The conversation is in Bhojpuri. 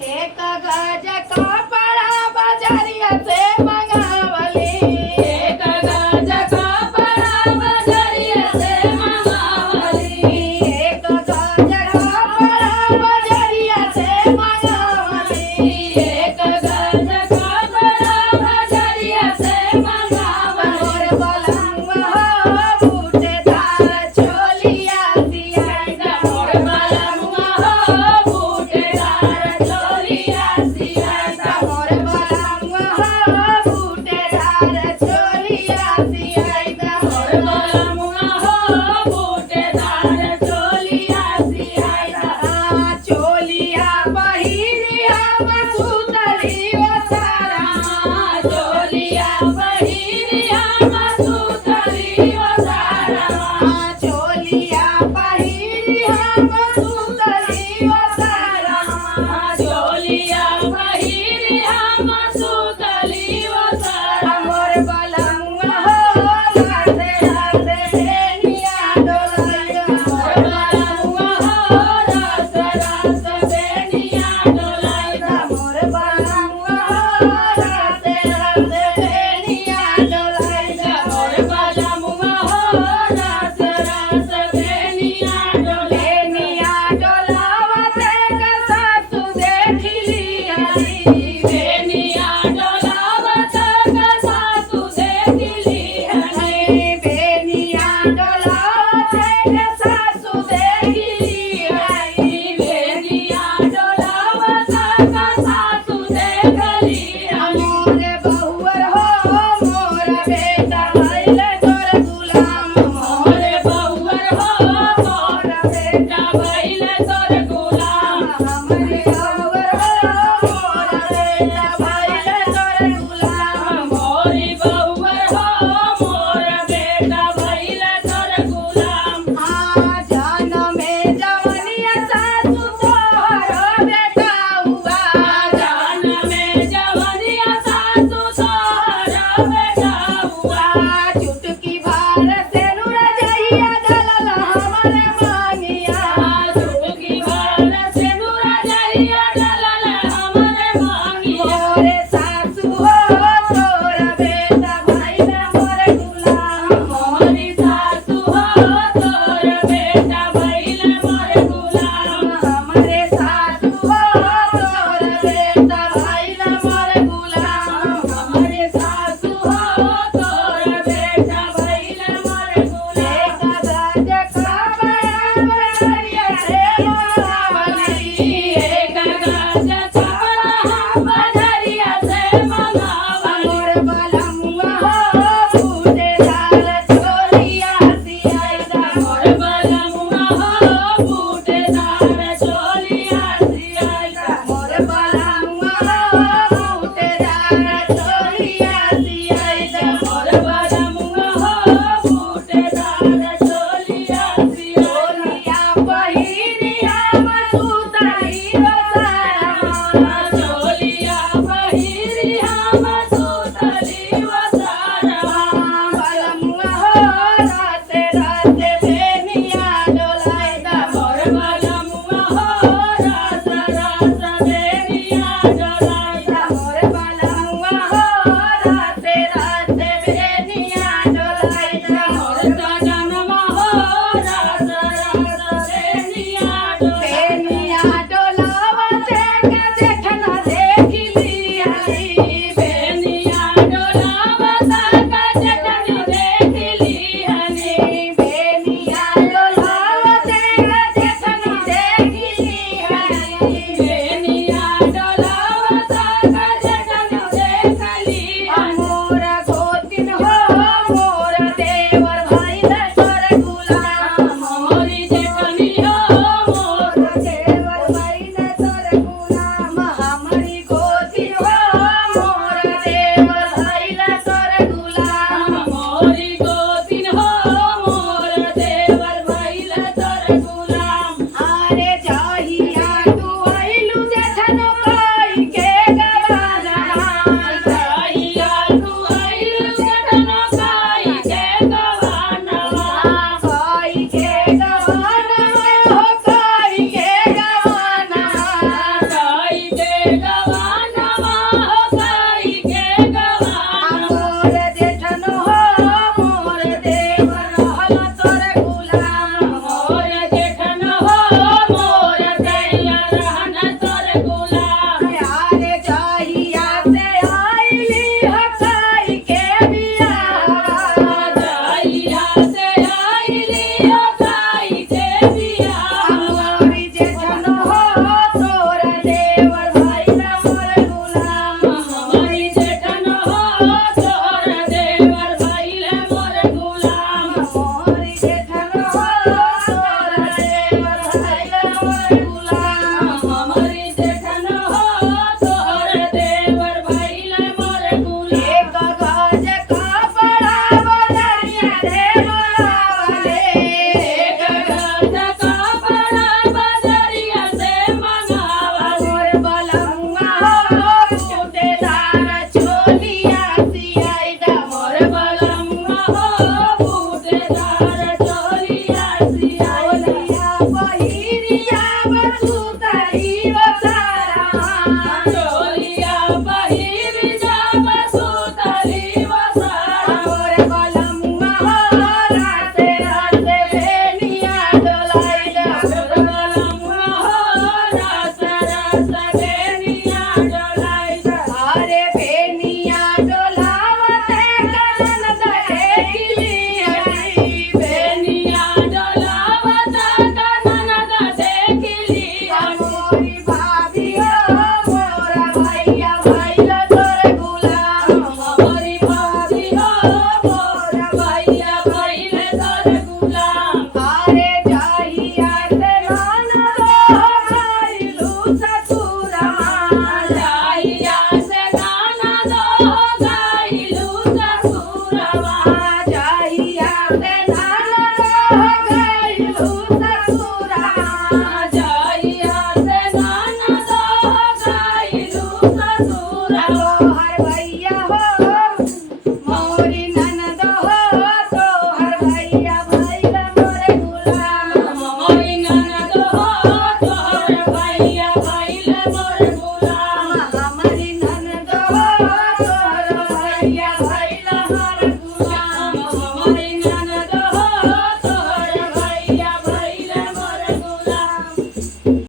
एक गज कपड़ा बजरिया से मंगावली एक गज कपड़ा बजरिया से मंगावली एक गज कपड़ा बजरिया से मंगावली एक गज कपड़ा बजरिया से मोर मंगावली बलंग हो बूटेदार चोलिया सियाइदा मोर बलमुआ हो बूटेदार चोलिया सियाइदा मोर बलंग हो बूटेदार चोलिया सियाइदा मोर बलमुआ हो बूटेदार चोलिया सियाइदा चोलिया पहिरिया मसूतली ओसारा चोलिया पहिरिया मसूतली ओसारा चोलिया पहिरिया मसूतली ओसारा चोलिया पहिरिया मसूतली ओसारा मोर बलंग हो राधे राधे बेनिया डोलाया मोर बलमुआ हो रस रस बेनिया डोलाइदा मोर बलंग हो राधे राधे बेनिया डोलाया मोर बलमुआ हो रस रस बेनिया डोलाइदा बेनिया डोलावते का सासु देखली हरी बेनिया डोलावत का सासु देखली हनी बेनिया डोलावते का सासु देखली हरी बेनिया डोलावत का सासु देखली हनी मोरे बहुवर हो मोर बेटा भइल तोर गुलाम मोर बहुवर हो मोर बेटा भइल तोर गुलाम हमरे बहुवर हो मोर बेटा भइल तोर गुलाम मोरी बहुवर हो मोर बेटा भइल तोर गुलाम जान में जवनिया सासु तोहर बेटा हुआ जान में जवनिया सासु तोहर बेटा हुआ चुटकी भर से नुर जहिया डलल हमरे मांगिया चुटकी भर सिंदूर जहिया डलल हमरे मांगिया मोरे सासु हो तोर बेटा भइल मोर गुलाम मोरी सासु हो तोर बेटा भइल मोर गुलाम हमरे सासु हो तोर बेटा भइल मोर गुलाम हमरे सासु हो तोर बेटा भइल मोर गुलाम एक गज कपड़ा बजरिया से मंगावली एक गज कपड़ा बजरिया से मंगावली मोर बलमुआ हो बूटेदार चोलिया सियाइदा मोर बलमुआ हो बूटेदार चोलिया सियाइदा मोर बलमुआ हो बूटेदार चोलिया सियाइदा मोर बलमुआ हो बूटेदार चोलिया सियाइदा चोलिया पहिरिया मसूतली ओसारा चोलिया पहिरिया मसूतली ओसारा बलमुआ हो राते राते बेनिया डोलाइदा मोर बलमुआ हो रस रस बेनिया डोलाइदा मोर बलमुआ हो राते राते बेनिया डोलाइदा मोर सजनमा हो रस रस बेनिया डोलाइदा बेनिया डोलावते के देखना देखली हरी बेनिया डोलावत का जटनी देखली हनी बेनिया डोलावते के देखना देखली हरी बेनिया डोलावत का जटनी देखली हनी मोर गोतिन हो मोर देवर भइल तोर गुलाम मोरी जेठनी हो मोर देवर भइल तोर गुलाम बोलू ससुर